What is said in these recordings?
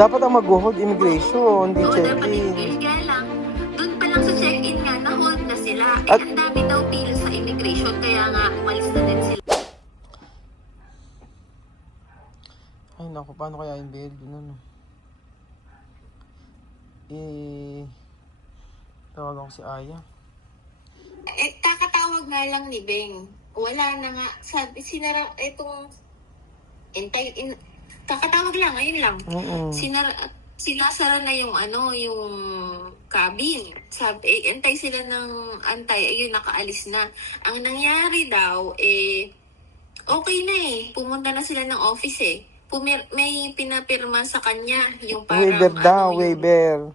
Dapat ang mag-hold immigration, hindi Oo, dapat check-in. immigration. Kaya lang, doon pa lang sa check-in nga, na-hold na sila. At- Ang dami daw pila sa immigration, kaya nga umalis na din sila. Ay naku, paano kaya yung bail? Ganun. Tawagan ko si Aya. Kakatawag nga lang ni Beng. Wala na nga. Sabi, sinara, kakatawag lang, ngayon lang. Sinasara na yung yung cabin. Sabi, antay sila ng antay, ayun, nakaalis na. Ang nangyari daw, okay na pumunta na sila ng office may pinapirma sa kanya, yung parang Waiver daw, waiver.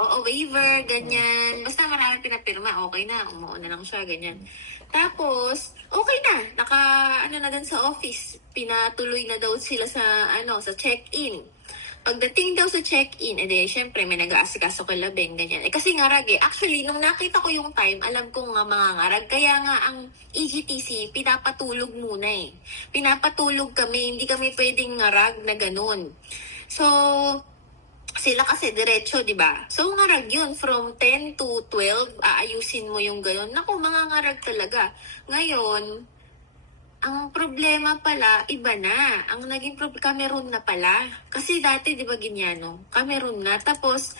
Oo, waiver, ganyan. Basta marami pinapirma, okay na. Umuuna lang siya, ganyan. Tapos, okay na. Na dun sa office. Pinatuloy na daw sila sa check-in. Pagdating daw sa check-in, syempre, may nag-aasikaso kay Labeng, ganyan. Kasi ngarag Actually, nung nakita ko yung time, alam ko nga mga ngarag. Kaya nga, ang EGTC, pinapatulog muna Pinapatulog kami. Hindi kami pwedeng ngarag na ganun. So, sila kasi diretso, di ba? So, ngarag yun. From 10 to 12, aayusin mo yung gano'n. Naku, mga ngarag talaga. Ngayon, ang problema pala, iba na. Ang naging Cameroon na pala. Kasi dati, di ba, Ginyano? Cameroon na. Tapos,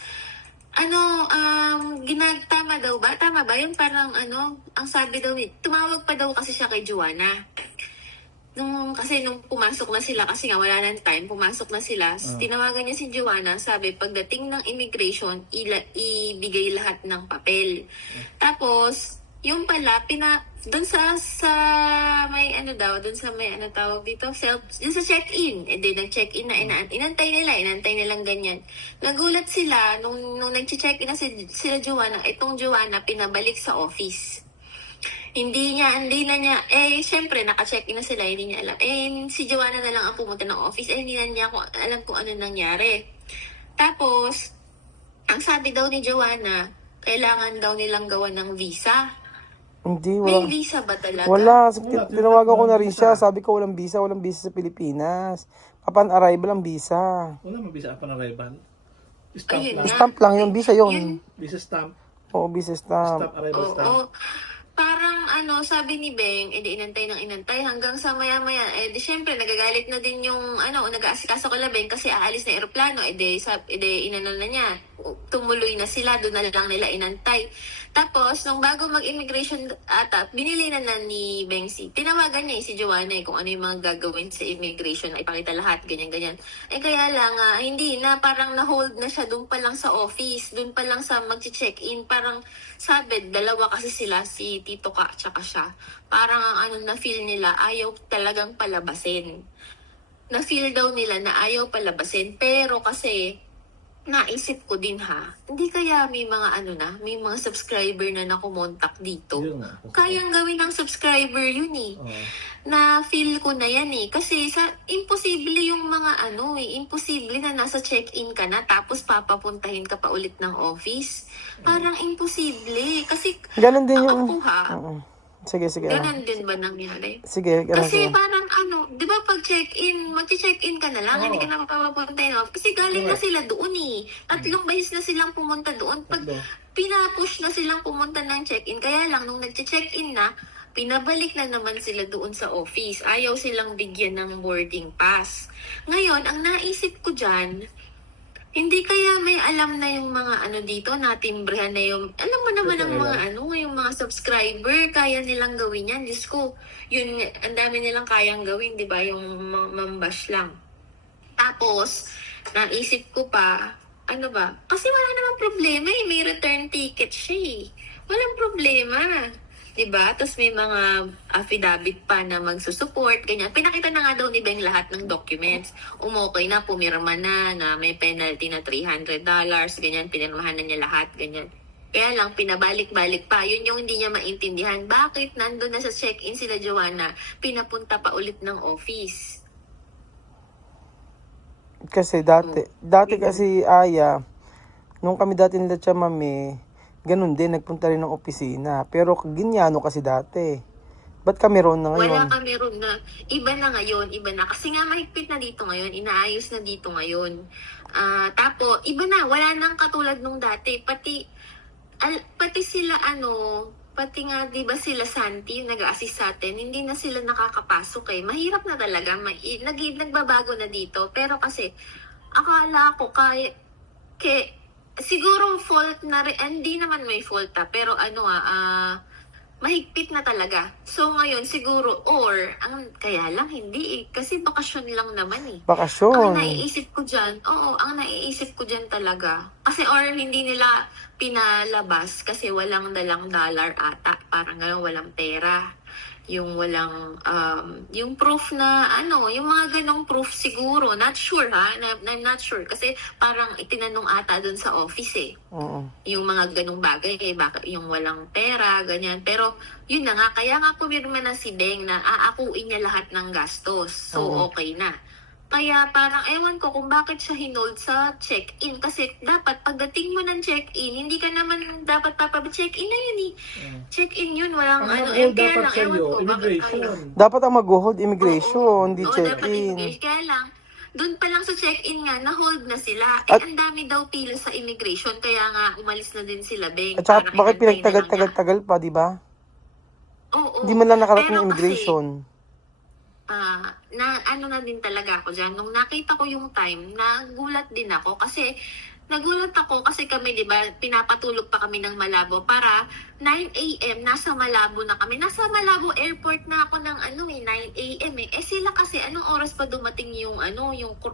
tama daw ba? Tama ba? Yun parang, ang sabi daw, tumawag pa daw kasi siya kay Joanna. Nung pumasok na sila, kasi nga wala nang time, pumasok na sila, tinawagan niya si Joanna, sabi, pagdating ng immigration, ibigay lahat ng papel. Tapos, yung pala, doon sa may doon sa may tawag dito, doon sa check-in, nag-check-in na, inantay nilang ganyan. Nagulat sila, nung nag-check-in na sila Joanna, itong Joanna, pinabalik sa office. Hindi na niya, syempre, naka-check-in na sila, hindi niya alam. Si Joanna na lang ang pumunta ng office, hindi na niya alam kung ano nangyari. Tapos, ang sabi daw ni Joanna, kailangan daw nilang gawan ng visa. Hindi, wala. May visa ba talaga? Wala. Tinawagan ko na rin siya. Sabi ko walang visa sa Pilipinas. Upon arrival ang visa. Wala mo visa upon arrival. Stamp Ayun lang. nga. Stamp lang yung visa yun. Visa stamp. Oo, visa stamp. Stamp arrival stamp. Oo. Parang sabi ni Beng, inantay hanggang sa maya-maya, syempre nagagalit na din yung nag-aasikaso ko Beng kasi aalis na eroplano, inano na niya, tumuloy na sila, doon na lang nila inantay. Tapos, nung bago mag-immigration binili na ni Beng tinawagan niya si Joanna kung ano yung mga gagawin sa immigration, ipakita lahat, ganyan-ganyan. Kaya lang, hindi na, parang na-hold na siya doon pa lang sa office, doon pa lang sa mag-check-in, parang sabi, dalawa kasi sila, si Tito Ka at saka siya. Parang ang na-feel nila, ayaw talagang palabasin. Na-feel daw nila na ayaw palabasin, pero kasi naisip ko din hindi kaya may mga may mga subscriber na nakumontak dito. Kayang gawin ng subscriber yun Na feel ko na yan kasi imposible yung mga imposible na nasa check-in ka na tapos papapuntahin ka pa ulit ng office. Parang imposible kasi Ganun din yung... ako Sige. Ganun din ba nangyari? Sige, Kasi parang di ba pag check-in, mag-check-in ka na lang, hindi ka na mapapuntahin off. Kasi galing na sila doon 3 beses na silang pumunta doon. Pag pinapush na silang pumunta ng check-in, kaya lang nung nag-check-in na, pinabalik na naman sila doon sa office. Ayaw silang bigyan ng boarding pass. Ngayon, ang naisip ko dyan, hindi kaya may alam na yung mga dito, natimbrehan na yung, alam mo naman ang mga yung mga subscriber, kaya nilang gawin yan. Diyos ko, yun, ang dami nilang kayang gawin, di ba? Yung mambash lang. Tapos, naisip ko pa, kasi wala namang problema may return ticket siya Walang problema. Diba? Tapos may mga affidavit pa na magsusupport, ganyan. Pinakita na nga daw ni Beng lahat ng documents. Umokay na, pumirma na may penalty na $300, ganyan. Pinirmahan na niya lahat, ganyan. Kaya lang, pinabalik-balik pa. Yun yung hindi niya maintindihan. Bakit nandun na sa check-in sila Joanna, pinapunta pa ulit ng office? Kasi dati kasi Aya, nung kami dati nila Chamame, ganun din, nagpunta rin ng opisina. Pero Ginyano kasi dati. Ba't Cameron na Wala ngayon? kami roon na, iba na ngayon, iba na. Kasi nga mahigpit na dito ngayon, inaayos na dito ngayon. Tapo, iba na, wala nang katulad nung dati. Pati sila pati nga 'di ba sila Santi yung nag-a-assist sa atin, hindi na sila nakakapasok eh. Mahirap na talaga, nagbabago na dito. Pero kasi akala ko siguro fault na rin, hindi naman may fault pero mahigpit na talaga. So ngayon siguro kaya lang hindi eh kasi bakasyon lang naman eh. Ang Bakasyon. naiisip ko dyan, ang naiisip ko dyan talaga. Kasi hindi nila pinalabas kasi walang dalang dollar ata. Parang gano'n, walang pera. Yung walang, yung proof na, yung mga ganong proof siguro. Not sure ha, I'm not sure. Kasi parang itinanong ata dun sa office eh. Oo. Yung mga ganong bagay eh, yung walang pera, ganyan. Pero yun na nga, kaya nga pumirma na si Beng na aakuin niya lahat ng gastos. So Oo. okay na. Kaya parang ewan ko kung bakit siya hinold sa check-in. Kasi dapat pagdating mo ng check-in, hindi ka naman dapat check-in na yun eh. Check-in yun, walang Ang kaya hold dapat lang, sa ewan iyo, ko, bakit immigration. Dapat ang mag-hold immigration, hindi dapat check-in. immigration. Kaya lang, doon pa lang sa check-in nga, na-hold na sila. At- Ang dami daw pila sa immigration, kaya nga umalis na din sila, Beng. At saka, Parang bakit inantay na lang niya. pinagtagal-tagal pa, di ba? Oo. Hindi man lang nakarating Pero ng immigration. na din talaga ako dyan. Nung nakita ko yung time, nagulat din ako kasi kami, di ba, pinapatulog pa kami ng Malabo para 9 a.m. nasa Malabo na kami. Nasa Malabo Airport na ako ng 9 a.m. eh. Sila kasi anong oras pa dumating yung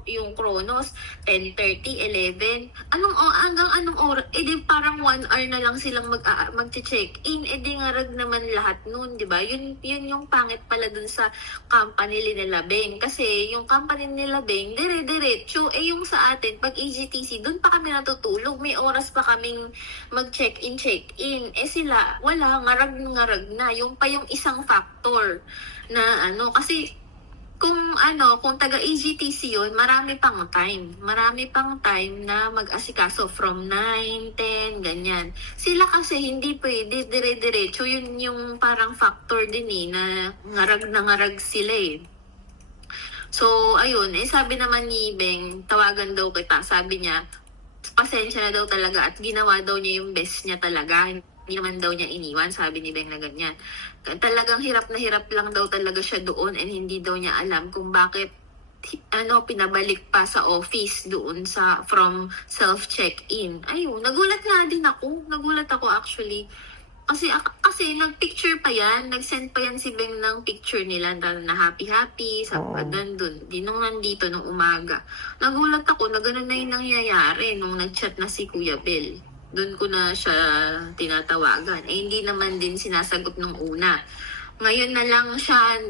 yung Kronos? 10:30, 11. Hanggang anong oras? Di parang 1 hour na lang silang mag-check-in. Di ngarag naman lahat nun, di ba? Yun yung pangit pala dun sa company nila Beng. Kasi yung company nila Beng, dire-diretso. Yung sa atin, pag EGTC, dun pa kami natutulog. May oras pa kaming mag-check-in. Sila, wala, ngarag na. Yung pa yung isang factor na kasi kung taga EGTC yun, marami pang time. Marami pang time na mag-asikaso from 9, 10, ganyan. Sila kasi hindi pwede dire-diretso. Yun yung parang factor din eh, na ngarag sila eh. So, ayun, sabi naman ni Beng, tawagan daw kita. Sabi niya, pasensya na daw talaga at ginawa daw niya yung best niya talaga. Hindi naman daw niya iniwan, sabi ni Beng na ganyan. Talagang hirap na hirap lang daw talaga siya doon and hindi daw niya alam kung bakit pinabalik pa sa office doon from self-check-in. Ayun, nagulat ako actually. Kasi nag-picture pa yan, nag-send pa yan si Beng ng picture nila na happy-happy, nandun, nung nandito nung umaga. Nagulat ako na gano'n na yung nangyayari nung nag-chat na si Kuya Bel. Doon ko na siya tinatawagan. Hindi naman din sinasagot nung una. Ngayon na lang siya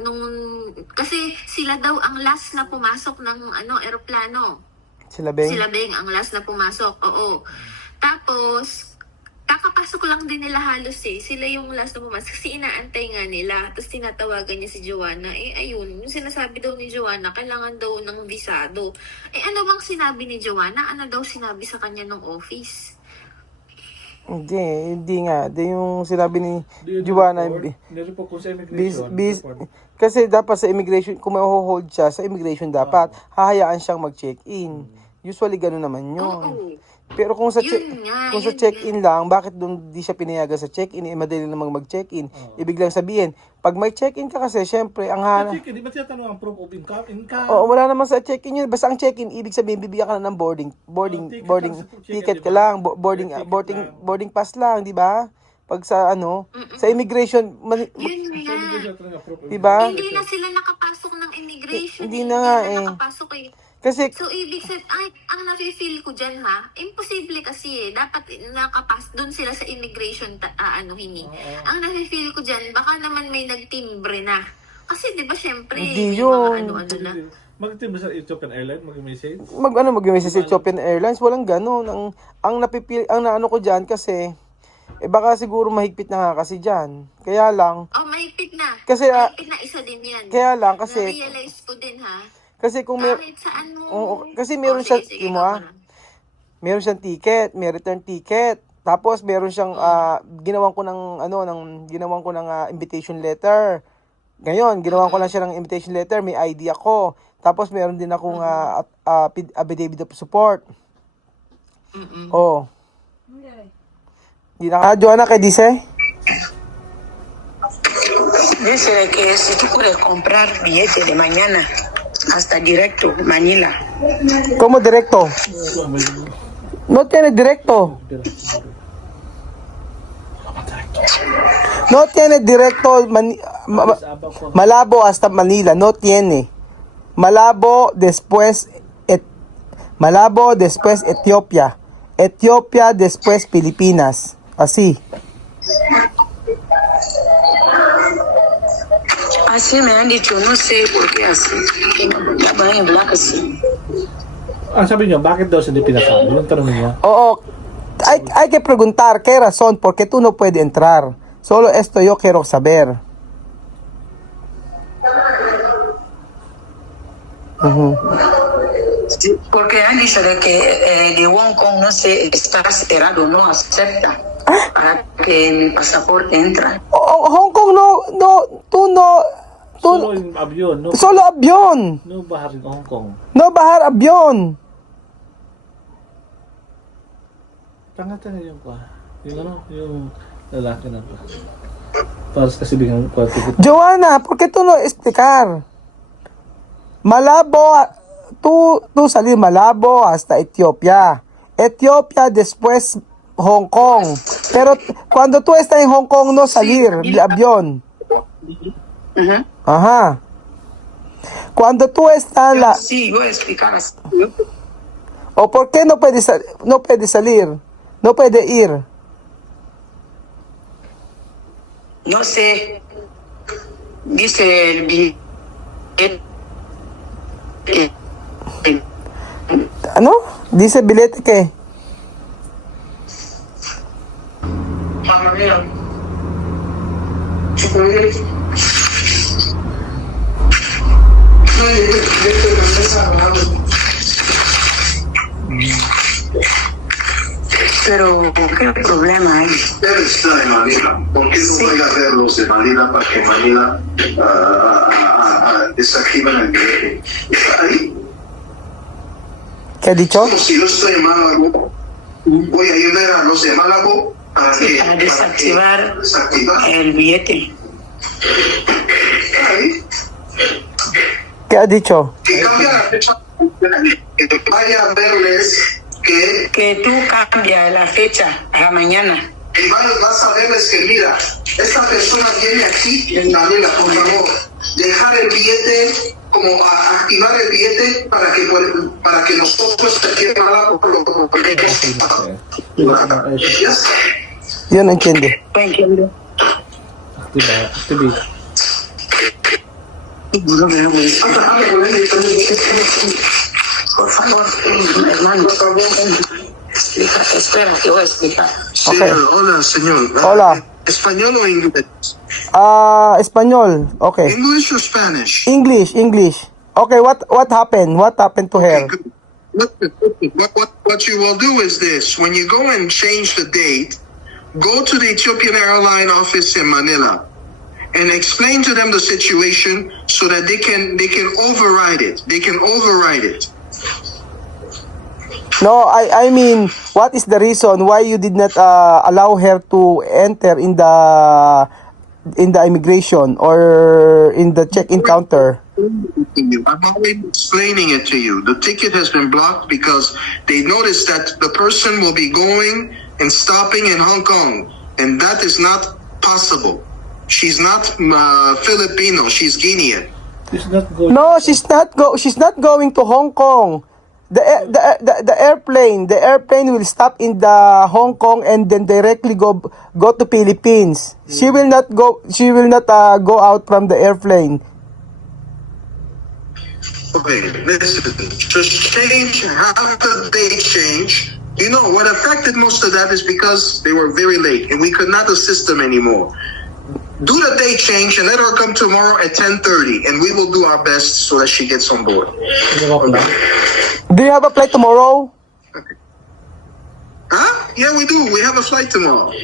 kasi sila daw ang last na pumasok ng eroplano. Sila Beng? Sila Beng ang last na pumasok, oo. Tapos, kakapasok lang din nila halos eh. Sila yung last na pumasok kasi inaantay nga nila. Tapos tinatawagan niya si Joanna. Ayun, yung sinasabi daw ni Joanna, kailangan daw ng visado. Ano bang sinabi ni Joanna? Ano daw sinabi sa kanya ng office? Hindi nga. Yung sinabi ni Joanna, Nireport ko sa immigration. kasi dapat sa immigration, kung hold siya, sa immigration dapat, hahayaan siyang mag-check-in. Usually, gano'n naman yun. Oo. Pero kung sa Yun check-in lang, bakit doon di siya pinayagan sa check-in? Madali namang mag-check-in. Ibig lang sabihin, pag may check-in ka kasi, syempre, ang Check-in, di ba siya tanong ang proof of income? wala naman sa check-in yun. Basta ang check-in, ibig sabihin, bibigyan ka na ng ticket ka lang, boarding pass lang, di ba? Pag sa sa immigration, Yun nga. di ba? Hindi na sila nakapasok ng immigration. Hindi na nga Hindi eh. na nakapasok eh. Kasi, So, ibig sabihin, ang nafe-feel ko dyan ha, imposible kasi eh. Dapat doon sila sa immigration Ang nafe-feel ko dyan, baka naman may nagtimbre na. Kasi di ba syempre, Hindi may yun. mga ano na. Mag-team sa Ethiopian Airlines, mag-message. mag-message sa Ethiopian Airlines, walang ganun. Ang naano ko dyan kasi, baka siguro mahigpit na nga kasi dyan. Kaya lang, Mahigpit na. Kasi, mahigpit na isa din yan. kaya lang kasi, Na-realize ko din ha. kasi kung Kahit saan mo. kasi meron siya, Sige, meron siyang ticket, may return ticket. Tapos meron siyang ginawan ko ng invitation letter Ngayon, ginawa ko lang siya ng invitation letter, may ID ako. Tapos meron din akong affidavit of support. Oh. Di na Joanna, kay dice? Dice de que si tú puedes comprar billete de mañana hasta directo Manila. Como directo? No tiene directo. No tiene directo Malabo hasta Manila. No tiene. Malabo después Etiopía. Etiopía después Pilipinas. Así. Así me han dicho, no sé por qué así. Ya van en black así. Sabi niyo, bakit daw siya hindi pinasabi? Yung tanong niya. Oo. Hay que preguntar qué razón, por qué tú no puedes entrar. Solo esto yo quiero saber. Sí, porque han dicho de que de Hong Kong no se está cerrado, no acepta para que mi pasaporte entra. Hong Kong Solo yung avion, no? Solo avión. No bahar ng Hong Kong. No bajar avión. Tanga-tanga yung yung lalaki na pa. Para kasi bigyan ko ticket. Joanna, ¿por qué tú no explicar? Malabo, tú salir Malabo hasta Etiopía. Etiopía después Hong Kong. Pero cuando tú estás en Hong Kong no salir de avión. Ujú. Ajá. Cuando tú estás Sí, voy a explicar así. ¿O por qué no puede salir? No puede ir. No sé, dice el billete. Ano? Dice bilete que Pero, ¿qué problema hay? Él está en Manila. ¿Por qué no voy a verlos de Manila para que Manila desactiven el billete? ¿Está ahí? ¿qué ha dicho? Como si yo estoy en Málago, voy a ayudar a los de Málago para Sí, que para desactivar desactivar. el billete. ¿Está ahí? ¿Qué ha dicho? Que cambia la fecha. Que vaya a verles Que tú cambias la fecha a mañana. y vas a verles que mira, esta persona viene aquí en Manila, por favor, dejar el billete, como a activar el billete para que nosotros aquí en Málaga Yes. Yo no entiende. ¿No entiendes? Activate. Por favor, hermano, espera, te voy a explicar. Sí, Okay. hola, señor. Hola. ¿Español o inglés? Español. Okay. English or Spanish? English. Okay, what happened? What happened to her? Good. What you will do is this: when you go and change the date, go to the Ethiopian airline office in Manila and explain to them the situation so that they can override it. They can override it. No, I mean, what is the reason why you did not allow her to enter in the immigration or in the check-in counter? I'm always explaining it to you. The ticket has been blocked because they noticed that the person will be going and stopping in Hong Kong, and that is not possible. She's not Filipino. She's Guinean. It's not going. No, she's not going to Hong Kong. The airplane will stop in the Hong Kong and then directly go to Philippines. She will not go go out from the airplane. Okay, listen. Just change. How could they change? You know what affected most of that is because they were very late and we could not assist them anymore. Do the date change and let her come tomorrow at 10:30, and we will do our best so that she gets on board. Okay. Do you have a flight tomorrow? Huh? Yeah, we do. We have a flight tomorrow.